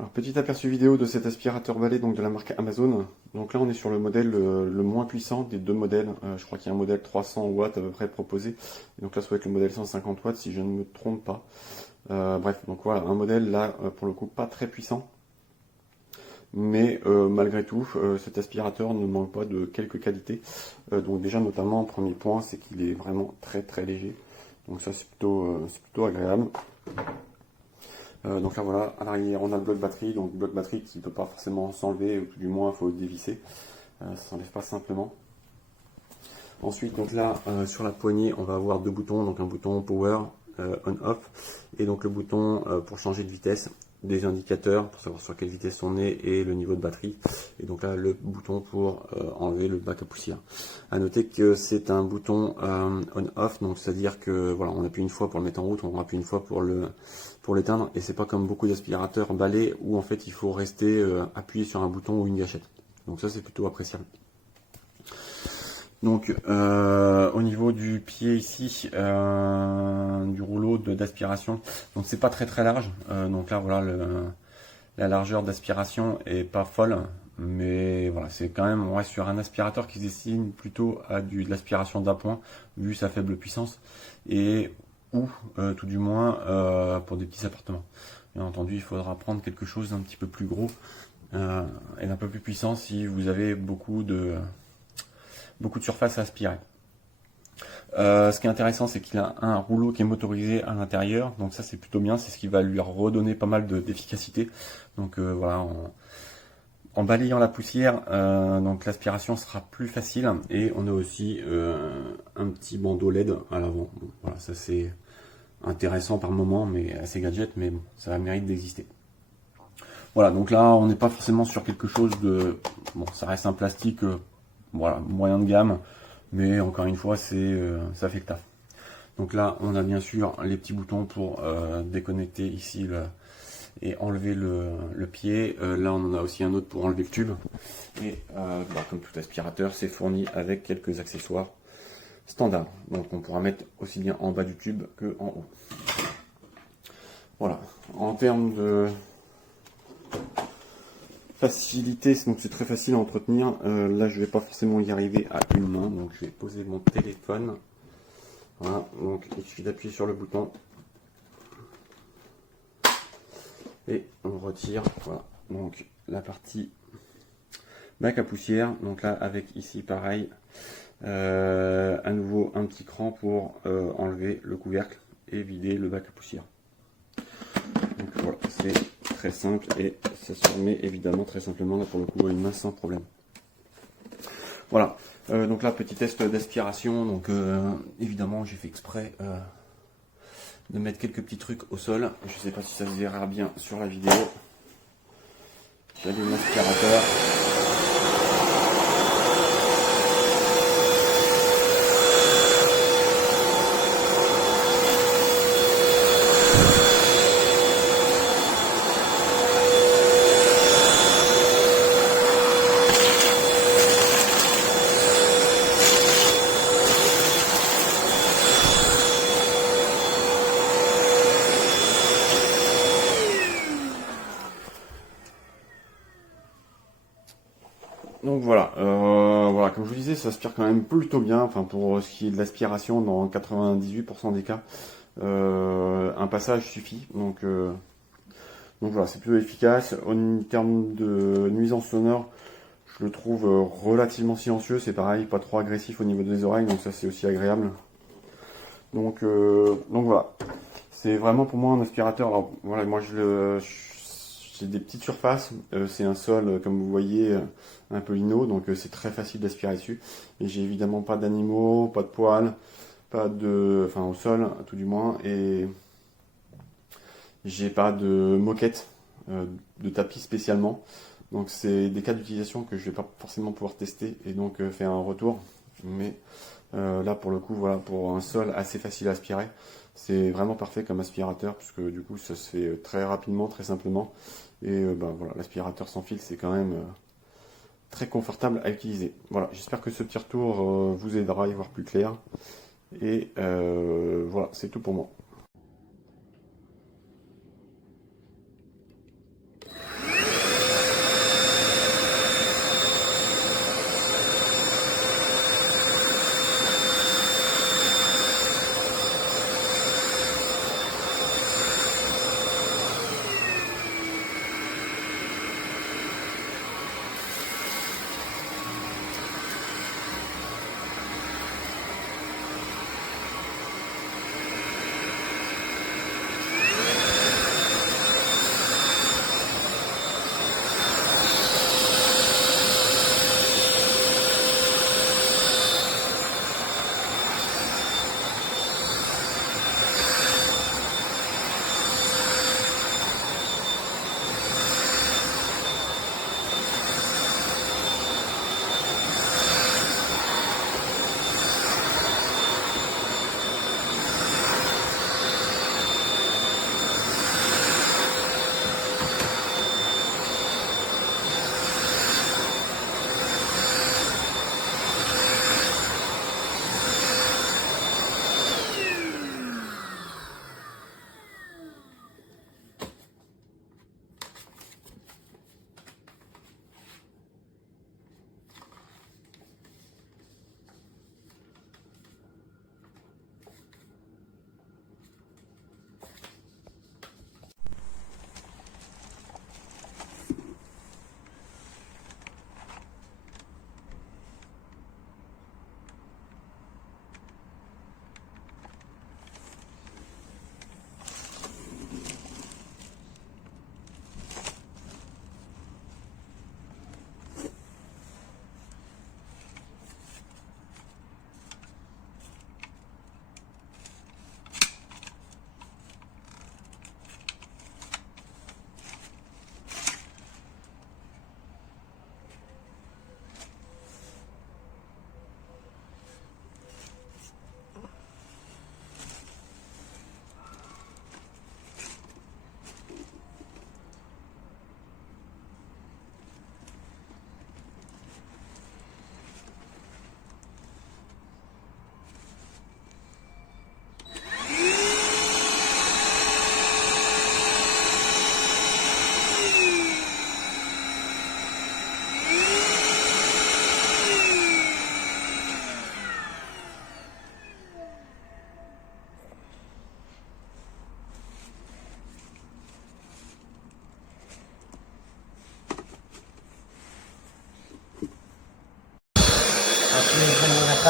Alors, petit aperçu vidéo de cet aspirateur balai donc de la marque Amazon. Donc là on est sur le modèle le moins puissant des deux modèles. Je crois qu'il y a un modèle 300 watts à peu près proposé. Et donc là ça doit être le modèle 150 watts si je ne me trompe pas. Bref, donc voilà, un modèle là pour le coup pas très puissant. Mais malgré tout, cet aspirateur ne manque pas de quelques qualités. Donc déjà notamment, premier point, c'est qu'il est vraiment très très léger. Donc ça c'est plutôt agréable. Donc là voilà, à l'arrière on a le bloc batterie, donc bloc batterie qui ne peut pas forcément s'enlever, ou tout du moins il faut le dévisser, ça s'enlève pas simplement. Ensuite donc là sur la poignée on va avoir deux boutons, donc un bouton power on-off et donc le bouton pour changer de vitesse, des indicateurs pour savoir sur quelle vitesse on est et le niveau de batterie, et donc là le bouton pour enlever le bac à poussière. À noter que c'est un bouton on-off, donc c'est à dire que voilà, on appuie une fois pour le mettre en route, on appuie une fois pour l'éteindre, et c'est pas comme beaucoup d'aspirateurs balais où en fait il faut rester appuyé sur un bouton ou une gâchette. Donc ça c'est plutôt appréciable. Donc au niveau du pied ici, du rouleau d'aspiration, donc c'est pas très très large. Donc là voilà, la largeur d'aspiration est pas folle, mais voilà, c'est quand même, on reste sur un aspirateur qui se destine plutôt à de l'aspiration d'appoint vu sa faible puissance, et ou tout du moins pour des petits appartements. Bien entendu, il faudra prendre quelque chose d'un petit peu plus gros et d'un peu plus puissant si vous avez beaucoup de surface à aspirer. Ce qui est intéressant, c'est qu'il a un rouleau qui est motorisé à l'intérieur, donc ça c'est plutôt bien, c'est ce qui va lui redonner pas mal d'efficacité. Donc voilà, en balayant la poussière, donc l'aspiration sera plus facile, et on a aussi un petit bandeau LED à l'avant. Bon, voilà, ça c'est intéressant par moment, mais assez gadget, mais bon, ça mérite d'exister. Voilà, donc là on n'est pas forcément sur quelque chose de, bon, ça reste un plastique, voilà, moyen de gamme, mais encore une fois ça fait le taf. Donc là on a bien sûr les petits boutons pour déconnecter ici et enlever le pied. Là on en a aussi un autre pour enlever le tube, et comme tout aspirateur c'est fourni avec quelques accessoires standards, donc on pourra mettre aussi bien en bas du tube que en haut. Voilà, en termes de facilité, donc c'est très facile à entretenir. Là je vais pas forcément y arriver à une main, donc je vais poser mon téléphone. Voilà, donc il suffit d'appuyer sur le bouton et on retire. Voilà, donc la partie bac à poussière. Donc là avec ici pareil, à nouveau un petit cran pour enlever le couvercle et vider le bac à poussière. Donc voilà, c'est très simple et ça se remet évidemment très simplement là pour le coup à une main sans problème. Voilà, donc là petit test d'aspiration. Donc évidemment j'ai fait exprès de mettre quelques petits trucs au sol. Je ne sais pas si ça se verra bien sur la vidéo. J'allume l'aspirateur. Donc voilà, voilà, comme je vous disais, ça aspire quand même plutôt bien, enfin pour ce qui est de l'aspiration dans 98% des cas, un passage suffit, donc voilà, c'est plutôt efficace. En termes de nuisance sonore, je le trouve relativement silencieux, c'est pareil, pas trop agressif au niveau des oreilles, donc ça c'est aussi agréable. Donc voilà, c'est vraiment pour moi un aspirateur. Alors voilà, moi j'ai des petites surfaces, c'est un sol comme vous voyez un peu lino, donc c'est très facile d'aspirer dessus. Et j'ai évidemment pas d'animaux, pas de poils, pas de, enfin au sol tout du moins, et j'ai pas de moquette, de tapis spécialement. Donc c'est des cas d'utilisation que je vais pas forcément pouvoir tester et donc faire un retour. Mais là pour le coup, voilà, pour un sol assez facile à aspirer, c'est vraiment parfait comme aspirateur puisque du coup ça se fait très rapidement, très simplement. Et voilà, l'aspirateur sans fil c'est quand même très confortable à utiliser. Voilà, j'espère que ce petit retour vous aidera à y voir plus clair. Et voilà, c'est tout pour moi.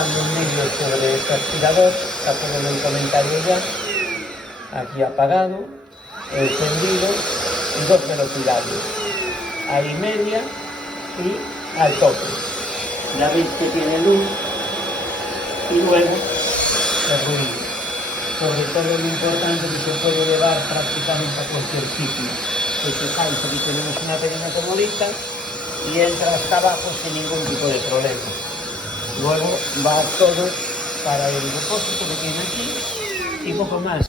trabajando un vídeo sobre este aspirador, está todo en el comentario ya, aquí apagado, encendido y dos velocidades, ahí media y al tope. Ya veis que tiene luz y luego el ruido. Sobre todo lo importante que se puede llevar prácticamente a cualquier sitio. Que fijáis, aquí tenemos una pequeña comodita y entra hasta abajo sin ningún tipo de problema. Luego va todo para el depósito que tiene aquí y poco más.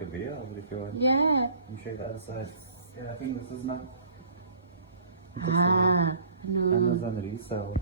A video of it if you want. Yeah. You show the other side. Yeah, I think this is not Ah, no. Amazon resale.